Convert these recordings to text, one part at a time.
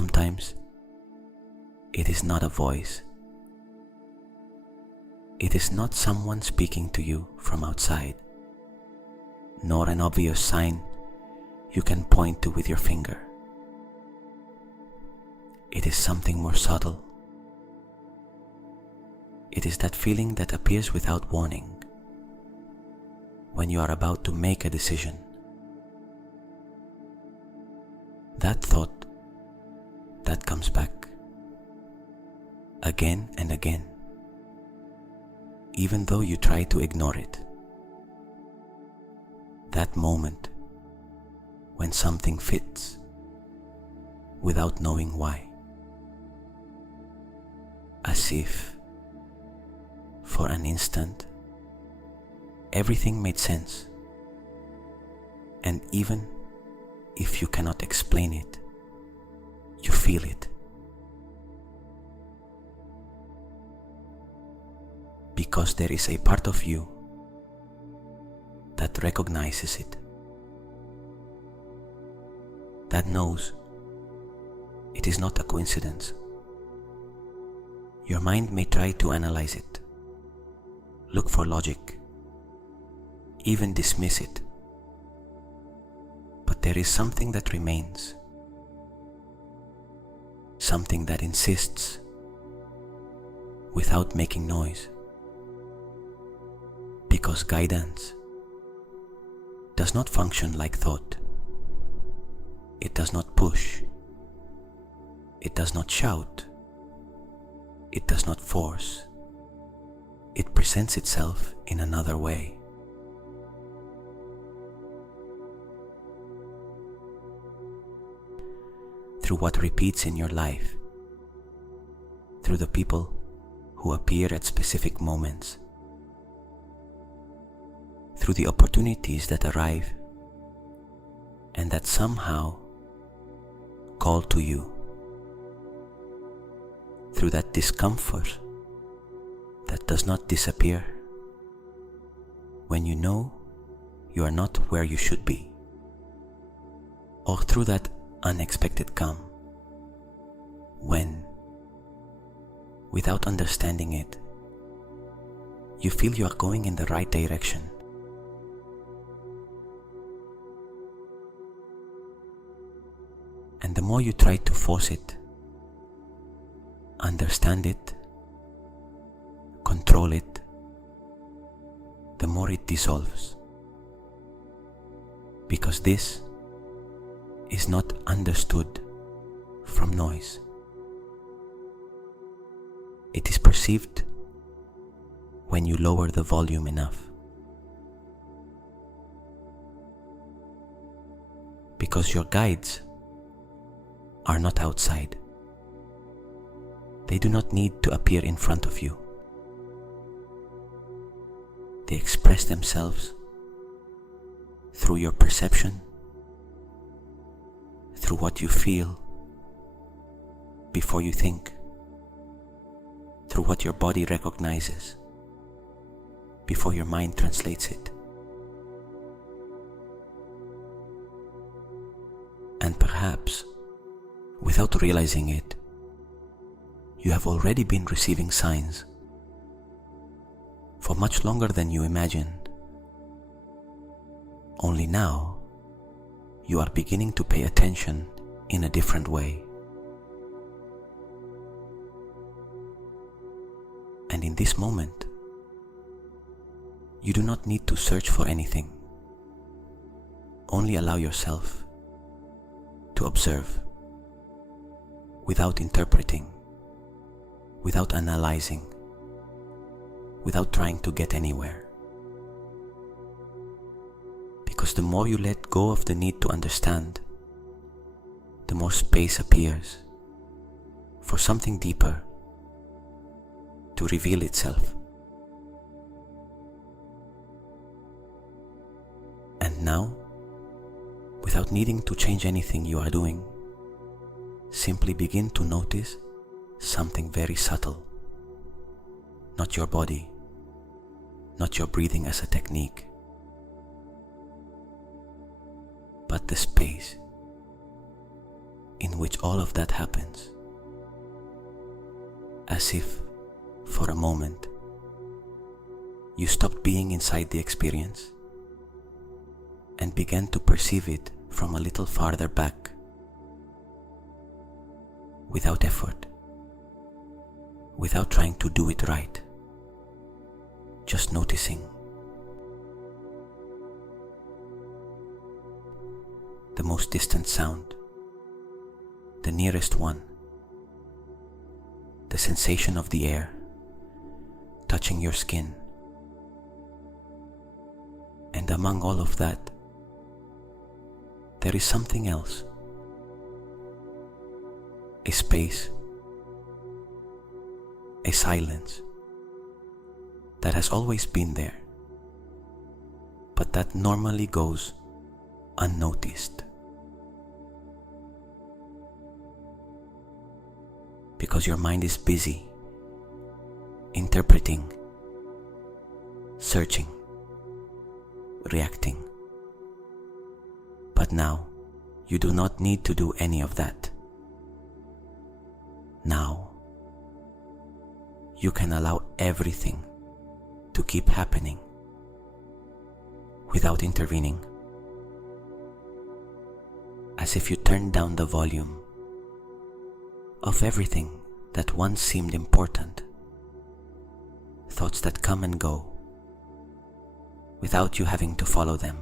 sometimes it is not a voice. It is not someone speaking to you from outside, nor an obvious sign you can point to with your finger. It is something more subtle. It is that feeling that appears without warning when you are about to make a decision. That thought that comes back again and again, even though you try to ignore it. That moment when something fits without knowing why. As if, for an instant, everything made sense, and even if you cannot explain it, you feel it. Because there is a part of you that recognizes it, that knows it is not a coincidence. Your mind may try to analyze it, look for logic, even dismiss it. But there is something that remains, something that insists without making noise. Because guidance does not function like thought. It does not push. It does not shout. It does not force. It presents itself in another way. Through what repeats in your life, through the people who appear at specific moments, through the opportunities that arrive and that somehow call to you, through that discomfort that does not disappear when you know you are not where you should be, or through that unexpected calm when, without understanding it, you feel you are going in the right direction. And the more you try to force it, understand it, control it, the more it dissolves. Because this is not understood from noise. It is perceived when you lower the volume enough. Because your guides are not outside. They do not need to appear in front of you. They express themselves through your perception, through what you feel before you think, through what your body recognizes before your mind translates it. And perhaps, without realizing it, you have already been receiving signs for much longer than you imagined. Only now, you are beginning to pay attention in a different way. And in this moment, you do not need to search for anything. Only allow yourself to observe without interpreting, without analyzing, without trying to get anywhere. Because the more you let go of the need to understand, the more space appears for something deeper to reveal itself. And now, without needing to change anything you are doing, simply begin to notice something very subtle. Not your body, not your breathing as a technique, but the space in which all of that happens, as if, for a moment, you stopped being inside the experience and began to perceive it from a little farther back, without effort, without trying to do it right, just noticing. The most distant sound, the nearest one, the sensation of the air touching your skin. And among all of that, there is something else, a space, a silence that has always been there, but that normally goes unnoticed. Because your mind is busy interpreting, searching, reacting. But now, you do not need to do any of that. Now, you can allow everything to keep happening without intervening, as if you turned down the volume of everything that once seemed important, thoughts that come and go without you having to follow them,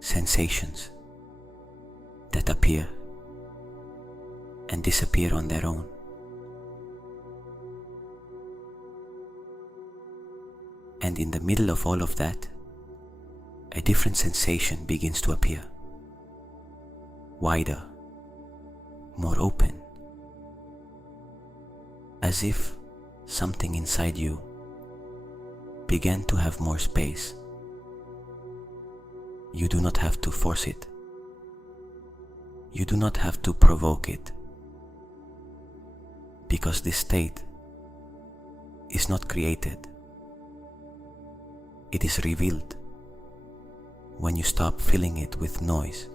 sensations that appear and disappear on their own. And in the middle of all of that, a different sensation begins to appear, wider, more open, as if something inside you began to have more space. You do not have to force it. You do not have to provoke it, because this state is not created. It is revealed when you stop filling it with noise.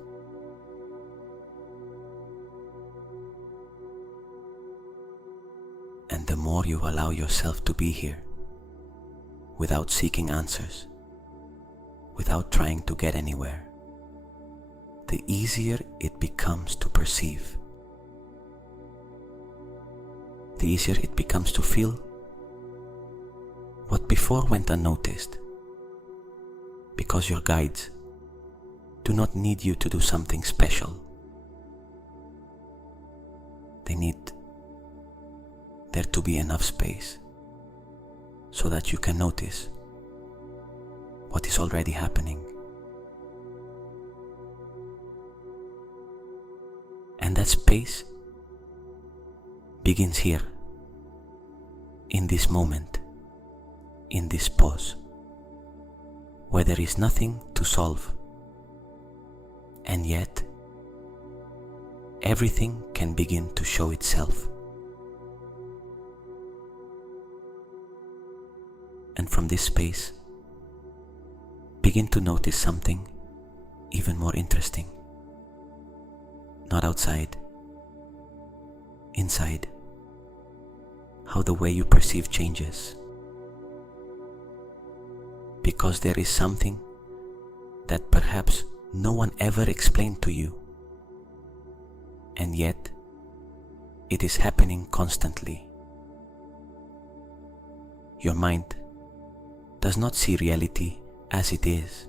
And the more you allow yourself to be here, without seeking answers, without trying to get anywhere, the easier it becomes to perceive. The easier it becomes to feel what before went unnoticed, because your guides do not need you to do something special. They need there to be enough space so that you can notice what is already happening. And that space begins here, in this moment, in this pause, where there is nothing to solve, and yet everything can begin to show itself. And from this space, begin to notice something even more interesting. Not outside, inside. How the way you perceive changes. Because there is something that perhaps no one ever explained to you, and yet it is happening constantly. Your mind does not see reality as it is.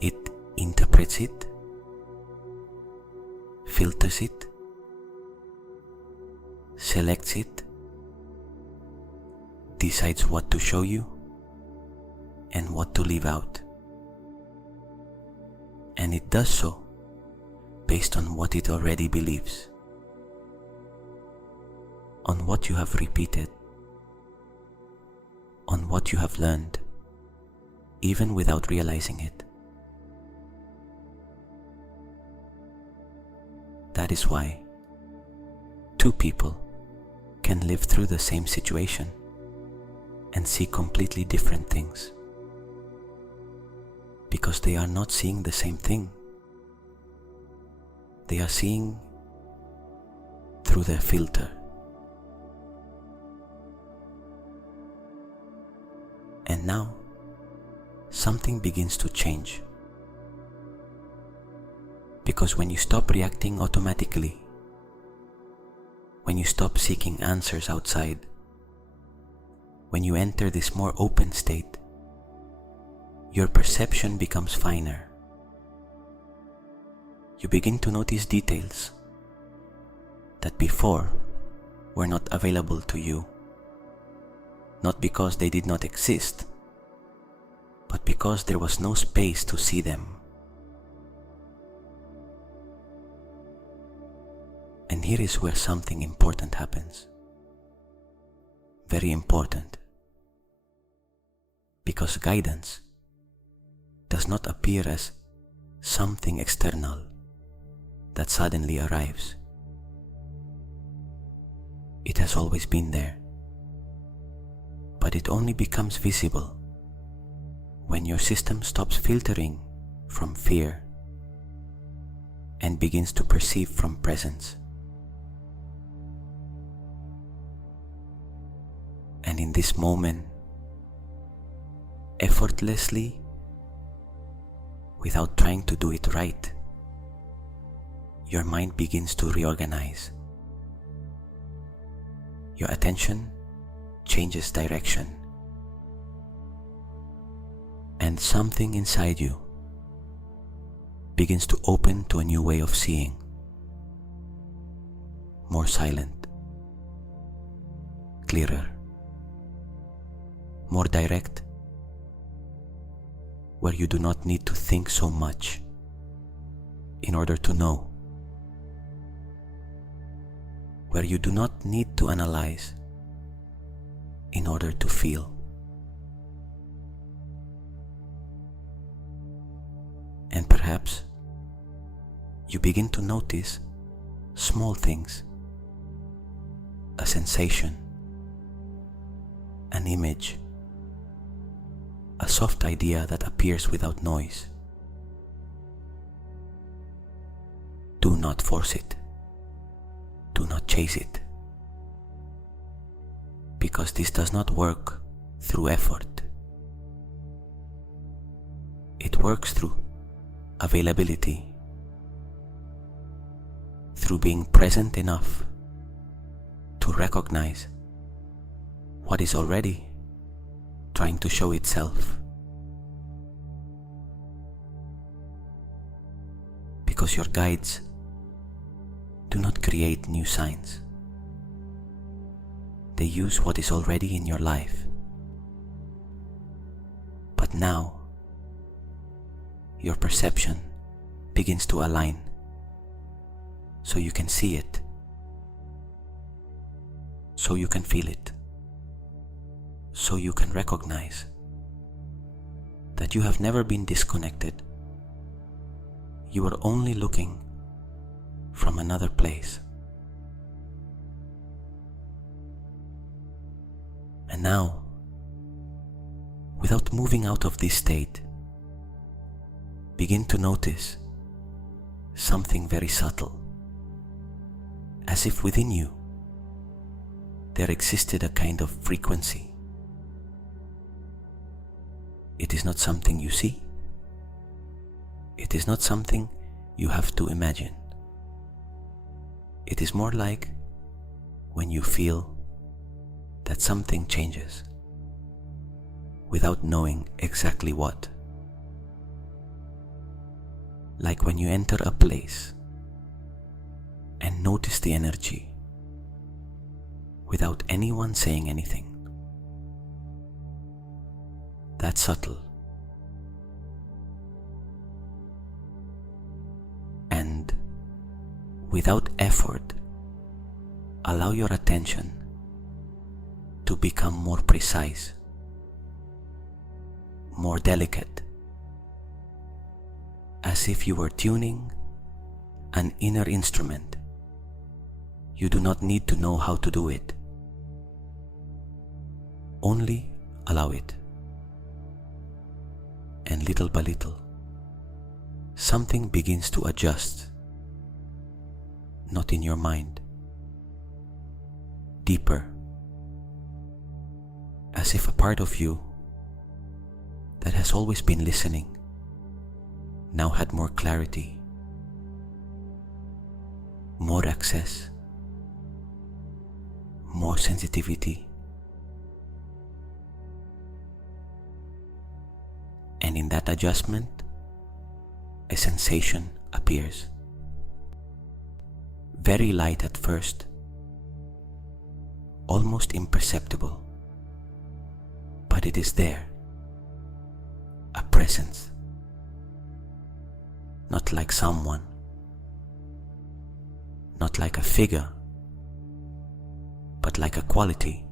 It interprets it, filters it, selects it, decides what to show you and what to leave out. And it does so based on what it already believes, on what you have repeated, on what you have learned, even without realizing it. That is why two people can live through the same situation and see completely different things, because they are not seeing the same thing They are seeing through their filter. And now, something begins to change. Because when you stop reacting automatically, when you stop seeking answers outside, when you enter this more open state, your perception becomes finer. You begin to notice details that before were not available to you, not because they did not exist, but because there was no space to see them. And here is where something important happens. Very important. Because guidance does not appear as something external that suddenly arrives. It has always been there, but it only becomes visible when your system stops filtering from fear and begins to perceive from presence. And in this moment, effortlessly, without trying to do it right, your mind begins to reorganize. Your attention changes direction, and something inside you begins to open to a new way of seeing, more silent, clearer, more direct, where you do not need to think so much in order to know, where you do not need to analyze in order to feel. And perhaps you begin to notice small things, a sensation, an image, a soft idea that appears without noise. Do not force it. Do not chase it. Because this does not work through effort. It works through availability, through being present enough to recognize what is already trying to show itself. Because your guides do not create new signs. They use what is already in your life. But now, your perception begins to align so you can see it, so you can feel it, so you can recognize that you have never been disconnected. You are only looking from another place. And now, without moving out of this state, begin to notice something very subtle, as if within you there existed a kind of frequency. It is not something you see. It is not something you have to imagine. It is more like when you feel that something changes without knowing exactly what. Like when you enter a place and notice the energy without anyone saying anything. That's subtle. And without effort, allow your attention to become more precise, more delicate, as if you were tuning an inner instrument. You do not need to know how to do it. Only allow it. And little by little, something begins to adjust not in your mind. Deeper, as if a part of you that has always been listening now had more clarity, more access, more sensitivity. And in that adjustment, a sensation appears. Very light at first, almost imperceptible, but it is there, a presence, not like someone, not like a figure, but like a quality,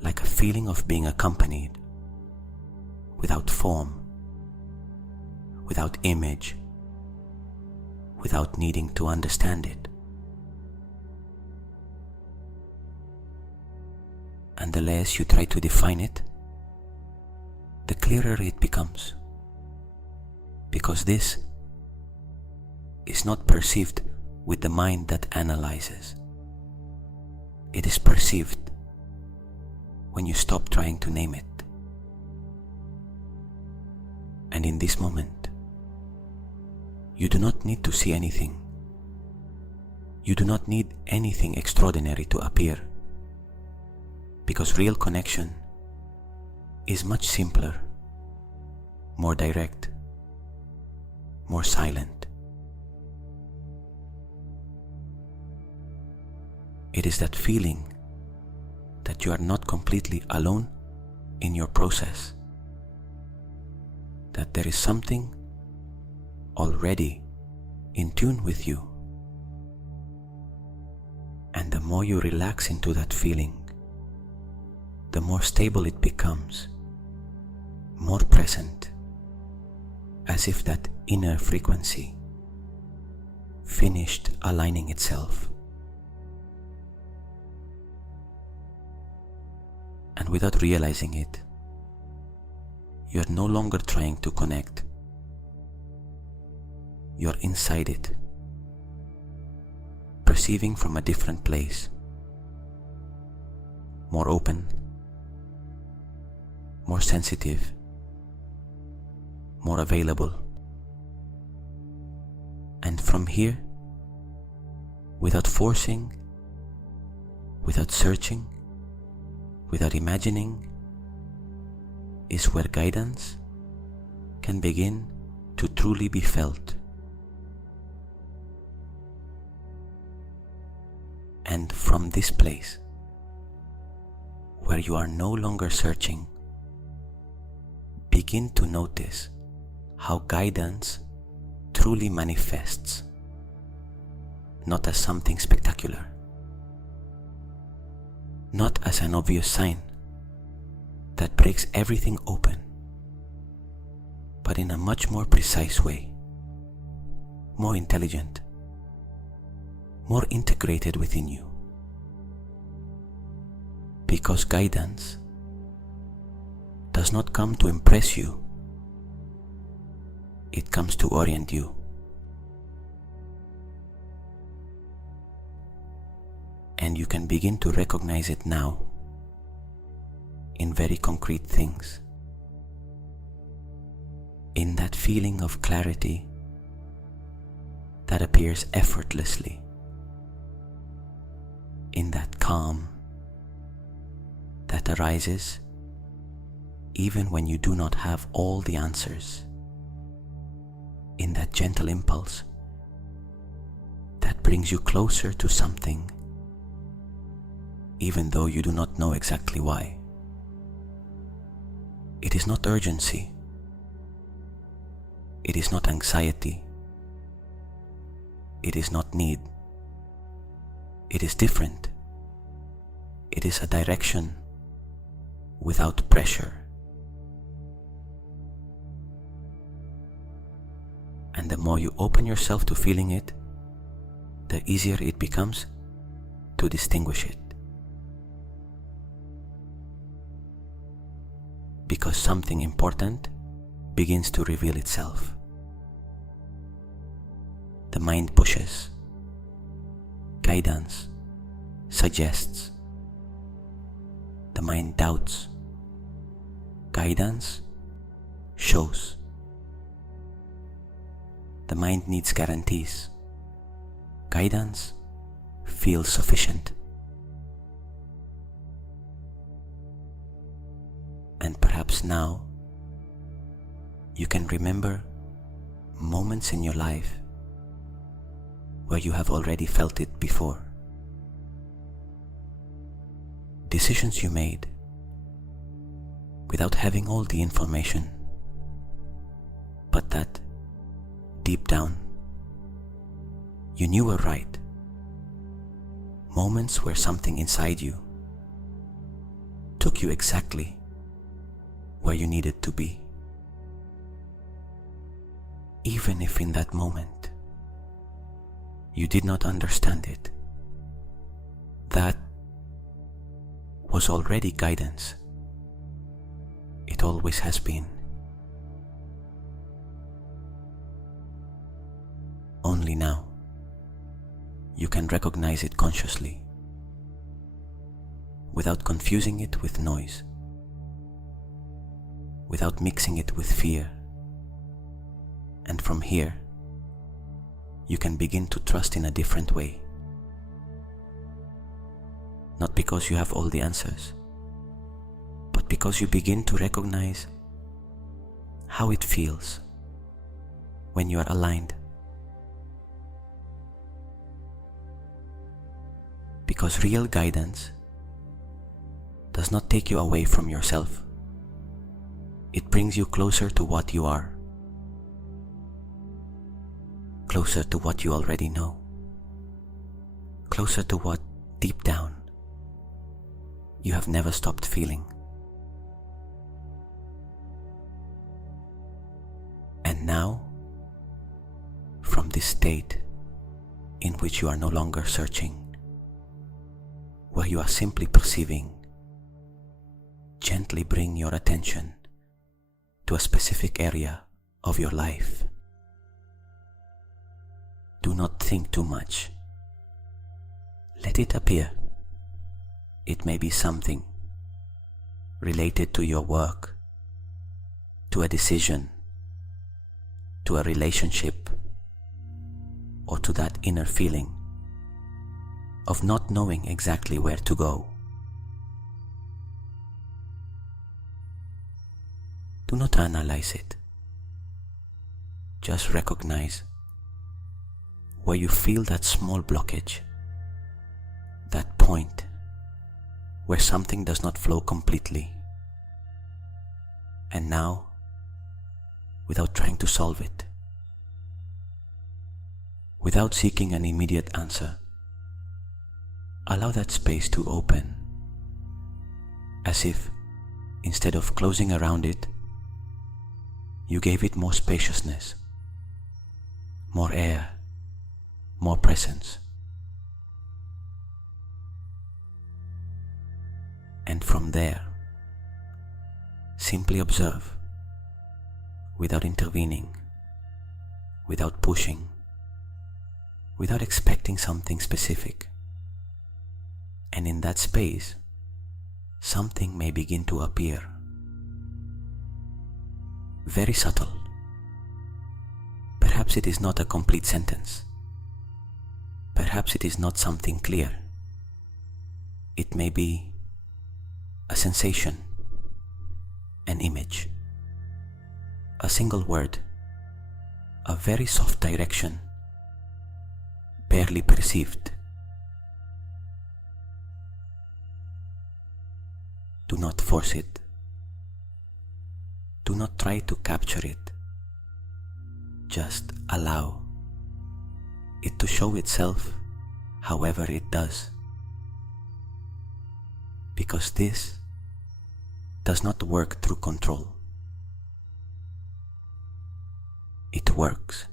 like a feeling of being accompanied, without form, without image, without needing to understand it. And the less you try to define it, the clearer it becomes. Because this is not perceived with the mind that analyzes. It is perceived when you stop trying to name it. And in this moment, you do not need to see anything. You do not need anything extraordinary to appear, because real connection is much simpler, more direct, more silent. It is that feeling that you are not completely alone in your process, that there is something already in tune with you. And the more you relax into that feeling, the more stable it becomes, more present, as if that inner frequency finished aligning itself. And without realizing it, you are no longer trying to connect. You are inside it, perceiving from a different place, more open, more sensitive, more available. And from here, without forcing, without searching, without imagining, is where guidance can begin to truly be felt. And from this place, where you are no longer searching, begin to notice how guidance truly manifests, not as something spectacular, not as an obvious sign that breaks everything open, but in a much more precise way, more intelligent, more integrated within you. Because guidance does not come to impress you, it comes to orient you. And you can begin to recognize it now in very concrete things. In that feeling of clarity that appears effortlessly. In that calm that arises even when you do not have all the answers. In that gentle impulse that brings you closer to something even though you do not know exactly why. It is not urgency. It is not anxiety. It is not need. It is different. It is a direction without pressure. And the more you open yourself to feeling it, the easier it becomes to distinguish it. Because something important begins to reveal itself. The mind pushes, Guidance suggests. The mind doubts. Guidance shows. The mind needs guarantees. Guidance feels sufficient. And perhaps now you can remember moments in your life where you have already felt it before. Decisions you made without having all the information, but that deep down you knew were right. Moments where something inside you took you exactly where you needed to be. Even if in that moment you did not understand it, that was already guidance. It always has been. Only now you can recognize it consciously, without confusing it with noise, without mixing it with fear. And from here, you can begin to trust in a different way. Not because you have all the answers, but because you begin to recognize how it feels when you are aligned. Because real guidance does not take you away from yourself. It brings you closer to what you are, closer to what you already know, closer to what deep down you have never stopped feeling. And now, from this state in which you are no longer searching, where you are simply perceiving, gently bring your attention to a specific area of your life. Do not think too much. Let it appear. It may be something related to your work, to a decision, to a relationship, or to that inner feeling of not knowing exactly where to go. Do not analyze it. Just recognize where you feel that small blockage, that point where something does not flow completely. And now, without trying to solve it, without seeking an immediate answer, allow that space to open, as if, instead of closing around it, you gave it more spaciousness, more air, more presence. And from there, simply observe, without intervening, without pushing, without expecting something specific. And in that space, something may begin to appear. Very subtle. Perhaps it is not a complete sentence. Perhaps it is not something clear. It may be a sensation, an image, a single word, a very soft direction, barely perceived. Do not force it. Do not try to capture it. Just allow it to show itself however it does. Because this does not work through control. It works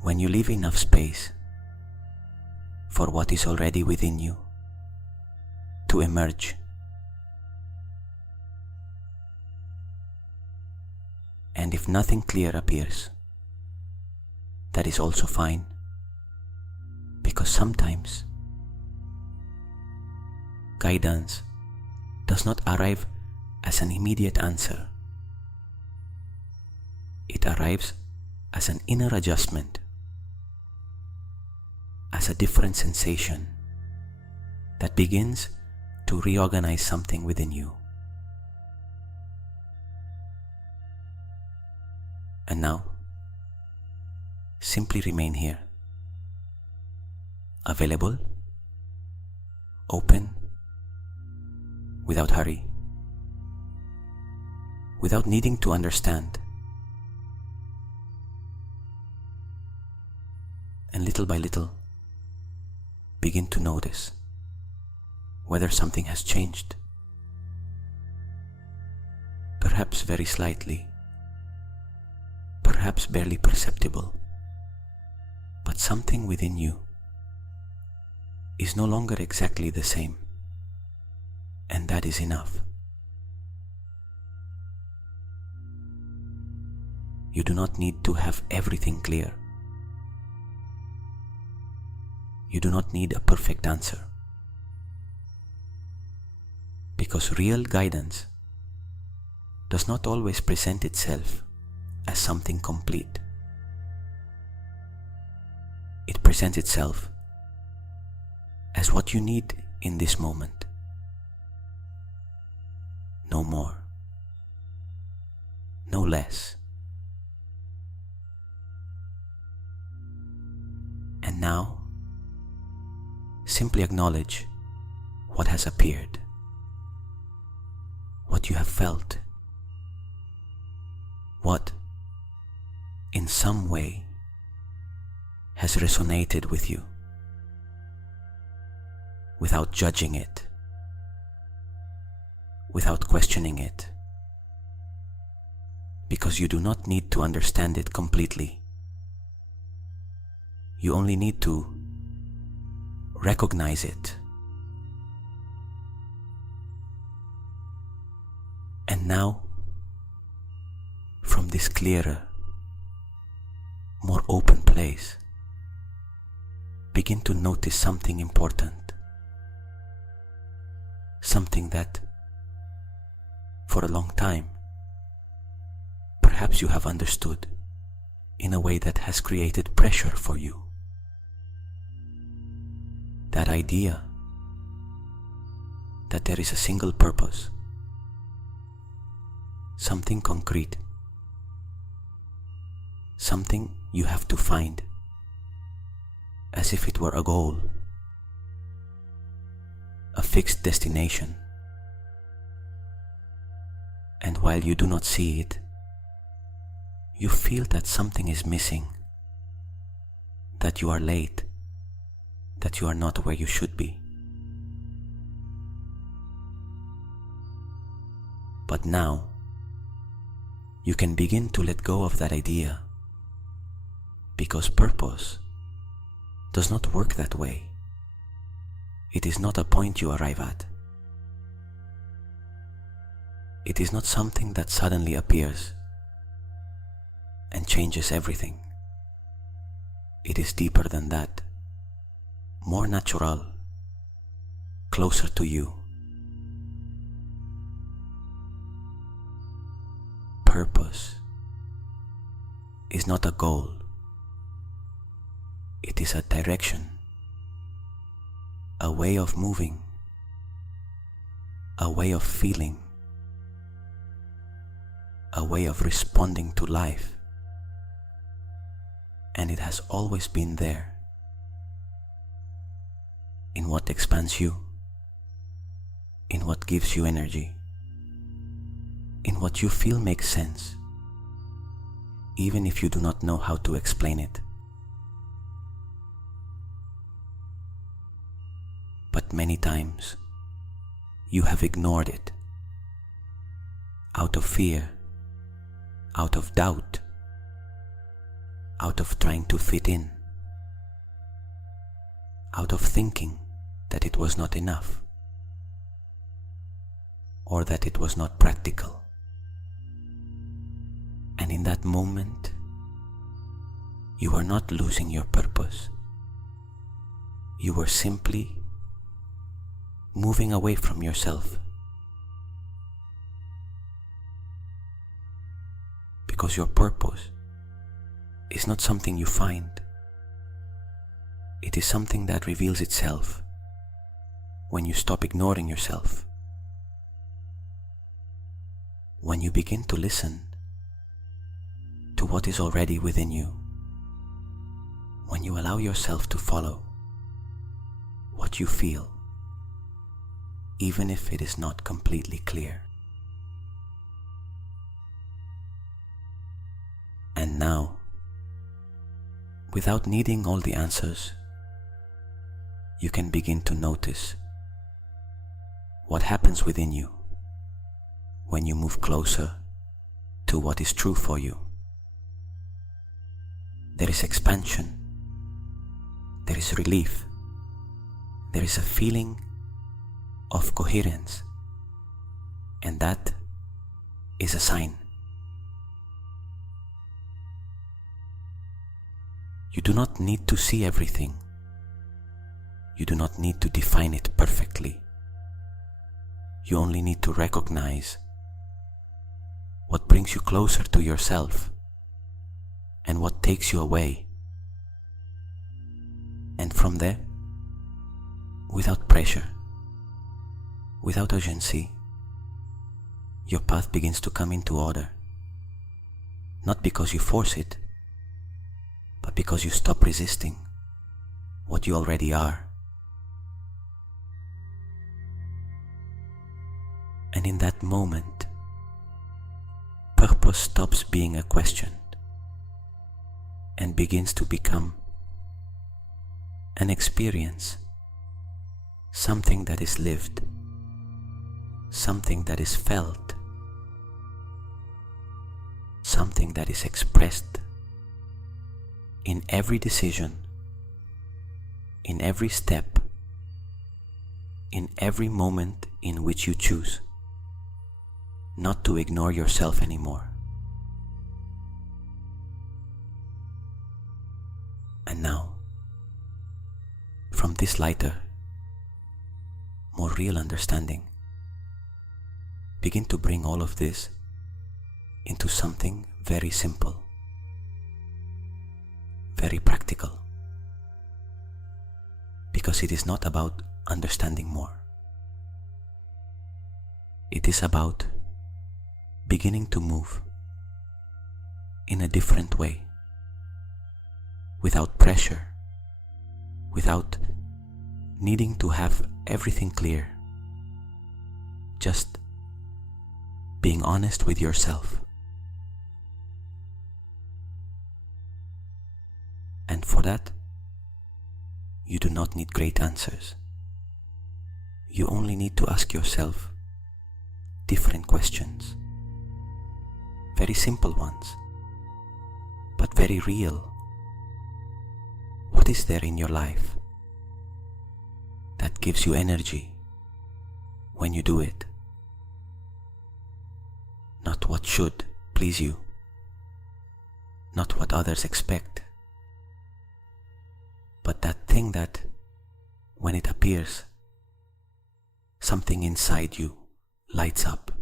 when you leave enough space for what is already within you to emerge. And if nothing clear appears, that is also fine, Because sometimes guidance does not arrive as an immediate answer. It arrives as an inner adjustment, as a different sensation that begins to reorganize something within you. And now, simply remain here, available, open, without hurry, without needing to understand. And little by little, begin to notice whether something has changed. Perhaps very slightly, perhaps barely perceptible, but something within you is no longer exactly the same, and that is enough. You do not need to have everything clear. You do not need a perfect answer, because real guidance does not always present itself as something complete. It presents itself as what you need in this moment. No more, no less. And now, simply acknowledge what has appeared, what you have felt, what, in some way, has resonated with you, without judging it, without questioning it, because you do not need to understand it completely. You only need to recognize it. And now, from this clearer, more open place, begin to notice something important, something that, for a long time, perhaps you have understood in a way that has created pressure for you. That idea that there is a single purpose, something concrete, something you have to find, as if it were a goal, a fixed destination. And while you do not see it, you feel that something is missing, that you are late, that you are not where you should be. But now, you can begin to let go of that idea, because purpose does not work that way. It is not a point you arrive at. It is not something that suddenly appears and changes everything. It is deeper than that, more natural, closer to you. Purpose is not a goal. It is a direction, a way of moving, a way of feeling, a way of responding to life. And it has always been there, in what expands you, in what gives you energy, in what you feel makes sense, even if you do not know how to explain it. But many times you have ignored it, out of fear, out of doubt, out of trying to fit in, out of thinking that it was not enough, or that it was not practical. And in that moment, you are not losing your purpose. you were simply moving away from yourself. Because your purpose is not something you find. It is something that reveals itself when you stop ignoring yourself. When you begin to listen to what is already within you. When you allow yourself to follow what you feel, even if it is not completely clear. And now, without needing all the answers, you can begin to notice what happens within you when you move closer to what is true for you. There is expansion, there is relief, there is a feeling of coherence, and that is a sign. You do not need to see everything. You do not need to define it perfectly. You only need to recognize what brings you closer to yourself and what takes you away. And from there, without pressure, without urgency, your path begins to come into order. Not because you force it, but because you stop resisting what you already are. And in that moment, purpose stops being a question and begins to become an experience, something that is lived, something that is felt, something that is expressed in every decision, in every step, in every moment in which you choose not to ignore yourself anymore. And now, from this lighter, more real understanding, begin to bring all of this into something very simple, very practical, because it is not about understanding more. It is about beginning to move in a different way, without pressure, without needing to have everything clear, just being honest with yourself. And for that, you do not need great answers. You only need to ask yourself different questions, very simple ones, but very real. What is there in your life that gives you energy when you do it? Not what should please you, not what others expect, but that thing that, when it appears, something inside you lights up.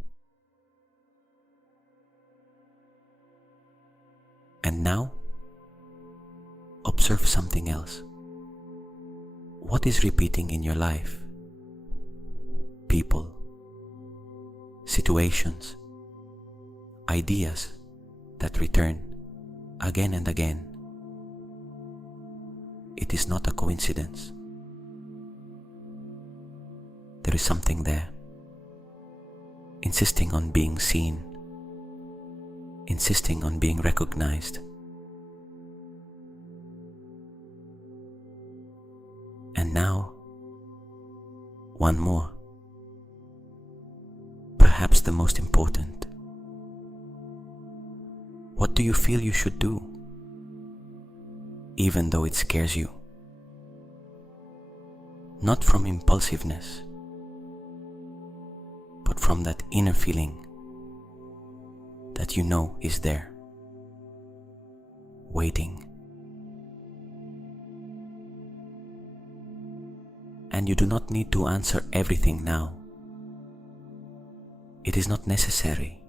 And now, observe something else. What is repeating in your life? People, situations, ideas that return again and again. It is not a coincidence. There is something there, insisting on being seen, insisting on being recognized. And now, one more, perhaps the most important. What do you feel you should do, even though it scares you? Not from impulsiveness, but from that inner feeling that you know is there, waiting. And you do not need to answer everything now. It is not necessary,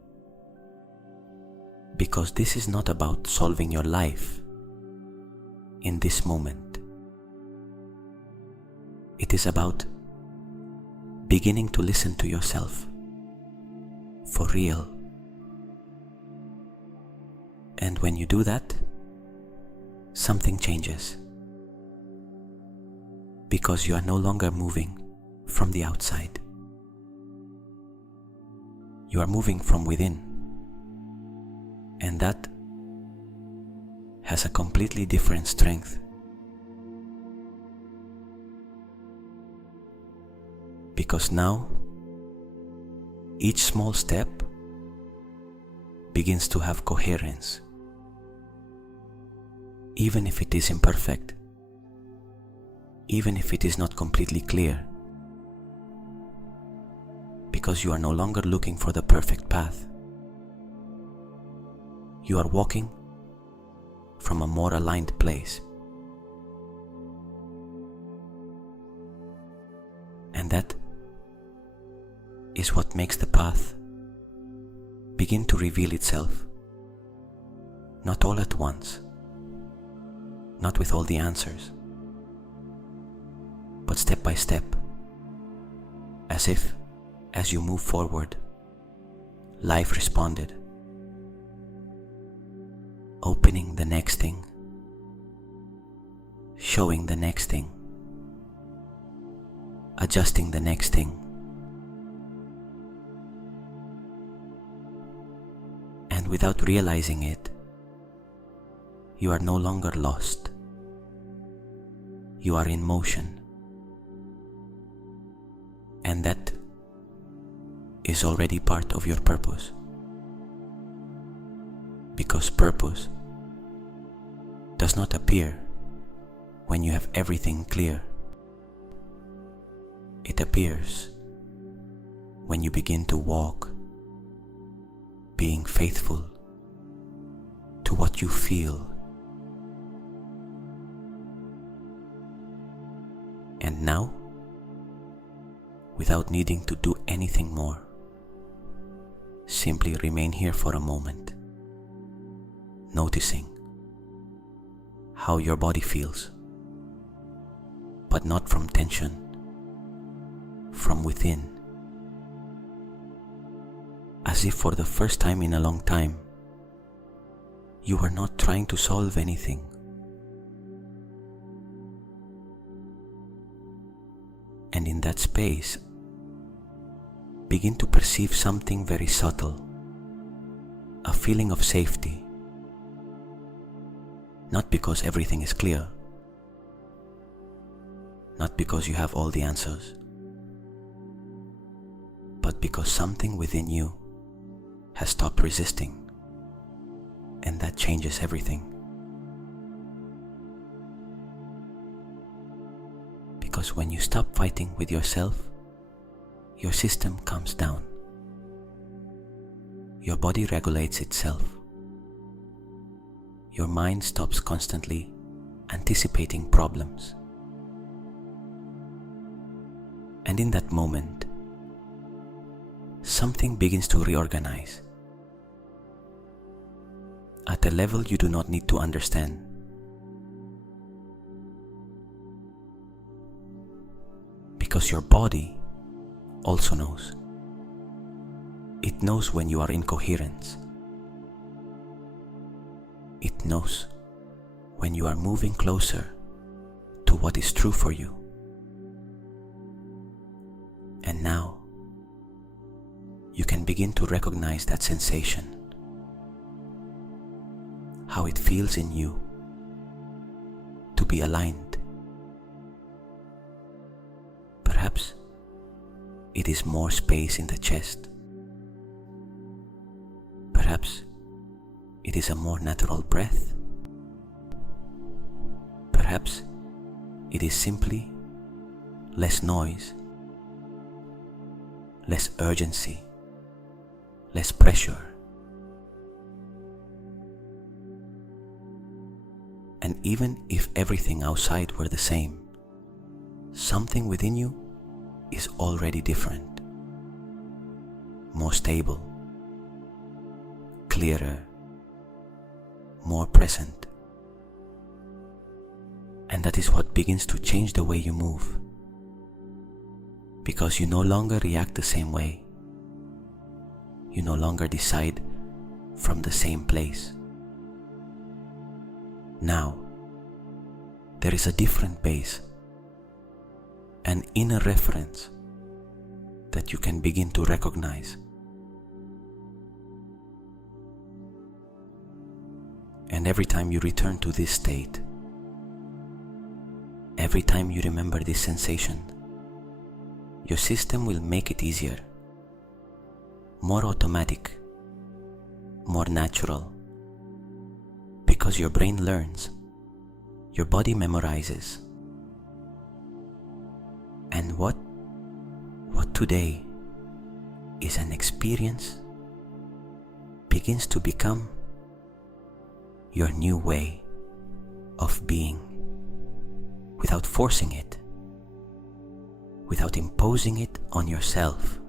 because this is not about solving your life in this moment. It is about beginning to listen to yourself for real. And when you do that, something changes, because you are no longer moving from the outside. You are moving from within, and that has a completely different strength. Because now, each small step begins to have coherence, even if it is imperfect, even if it is not completely clear, because you are no longer looking for the perfect path. You are walking from a more aligned place. And that is what makes the path begin to reveal itself, not all at once, not with all the answers, but step by step, as if, as you move forward, life responded, opening the next thing, showing the next thing, adjusting the next thing. And without realizing it, you are no longer lost. You are in motion. And that is already part of your purpose. Because purpose does not appear when you have everything clear. It appears when you begin to walk, being faithful to what you feel. And now, without needing to do anything more, simply remain here for a moment, noticing how your body feels, but not from tension, from within, as if for the first time in a long time, you are not trying to solve anything. And in that space, begin to perceive something very subtle, a feeling of safety. Not because everything is clear, not because you have all the answers, but because something within you has stopped resisting, and that changes everything. Because when you stop fighting with yourself, your system calms down. Your body regulates itself. Your mind stops constantly anticipating problems. And in that moment, something begins to reorganize at a level you do not need to understand. Because your body also knows. It knows when you are in coherence. It knows when you are moving closer to what is true for you. And now, you can begin to recognize that sensation, how it feels in you to be aligned. Perhaps it is more space in the chest. Perhaps it is a more natural breath. Perhaps it is simply less noise, less urgency, less pressure. And even if everything outside were the same, something within you is already different, more stable, clearer, more present. And that is what begins to change the way you move, because you no longer react the same way. You no longer decide from the same place. Now, there is a different base, an inner reference that you can begin to recognize. And every time you return to this state, every time you remember this sensation, your system will make it easier, more automatic, more natural, because your brain learns, your body memorizes. And what today is an experience begins to become your new way of being, without forcing it, without imposing it on yourself,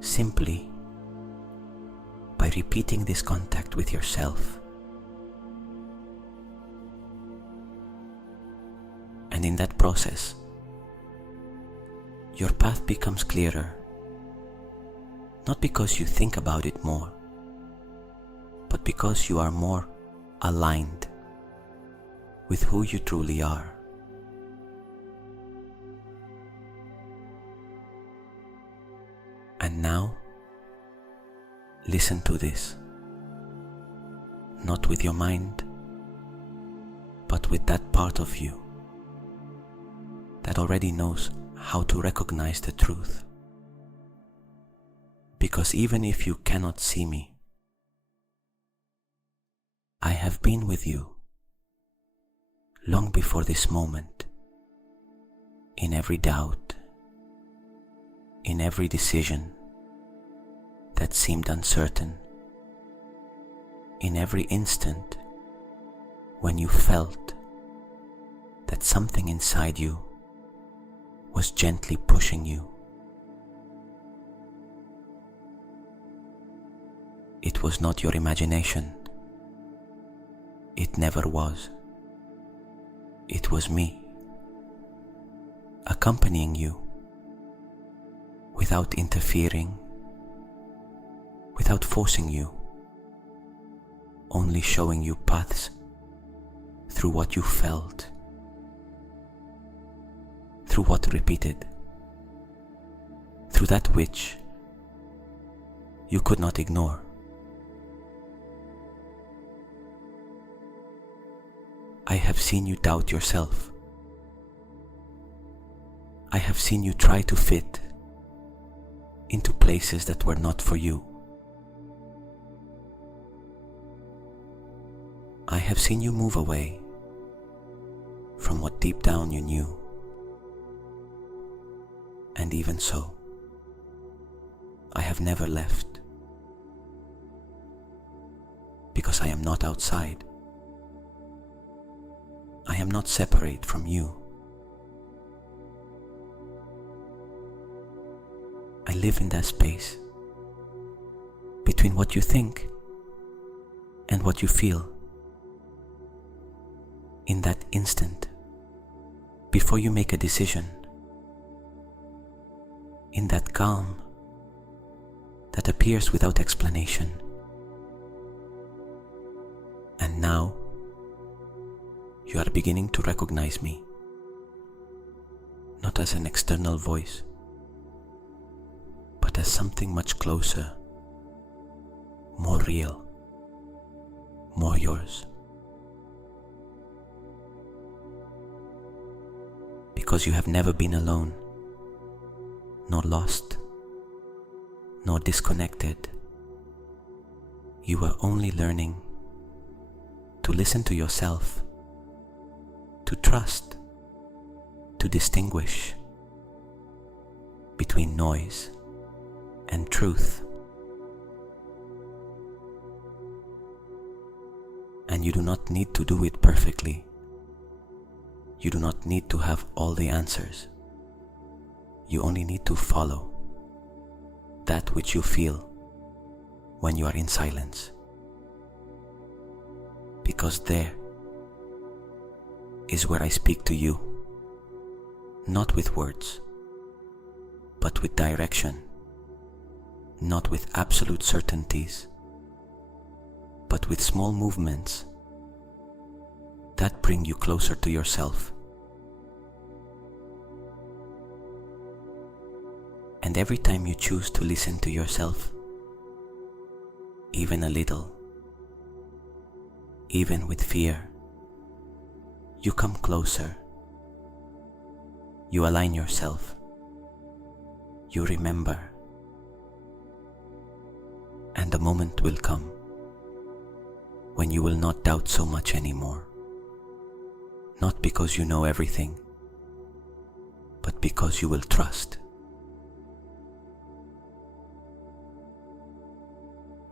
simply by repeating this contact with yourself. And in that process, your path becomes clearer, not because you think about it more, but because you are more aligned with who you truly are. And now, listen to this, not with your mind, but with that part of you that already knows how to recognize the truth. Because even if you cannot see me, I have been with you long before this moment, in every doubt, in every decision that seemed uncertain, in every instant when you felt that something inside you was gently pushing you. It was not your imagination. It never was. It was me, accompanying you, without interfering, without forcing you, only showing you paths through what you felt, through what repeated, through that which you could not ignore. I have seen you doubt yourself. I have seen you try to fit into places that were not for you. I have seen you move away from what deep down you knew. And even so, I have never left, because I am not outside. I am not separate from you. I live in that space between what you think and what you feel. In that instant, before you make a decision, in that calm that appears without explanation. And now, you are beginning to recognize me, not as an external voice, but as something much closer, more real, more yours. Because you have never been alone, nor lost, nor disconnected. You were only learning to listen to yourself, to trust, to distinguish between noise and truth. And you do not need to do it perfectly. You do not need to have all the answers. You only need to follow that which you feel when you are in silence. Because there is where I speak to you, not with words, but with direction, not with absolute certainties, but with small movements that bring you closer to yourself. And every time you choose to listen to yourself, even a little, even with fear, you come closer. You align yourself. You remember. And the moment will come when you will not doubt so much anymore. Not because you know everything, but because you will trust.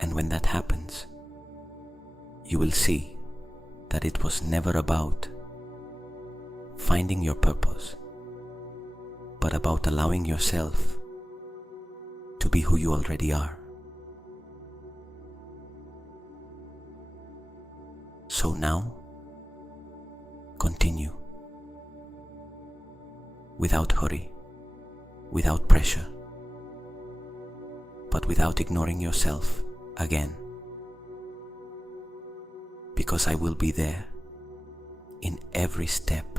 And when that happens, you will see that it was never about finding your purpose, but about allowing yourself to be who you already are. So now, continue, without hurry, without pressure, but without ignoring yourself again. Because I will be there in every step,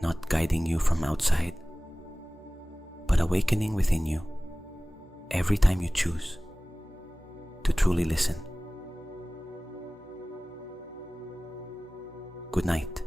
not guiding you from outside, but awakening within you every time you choose to truly listen. Good night.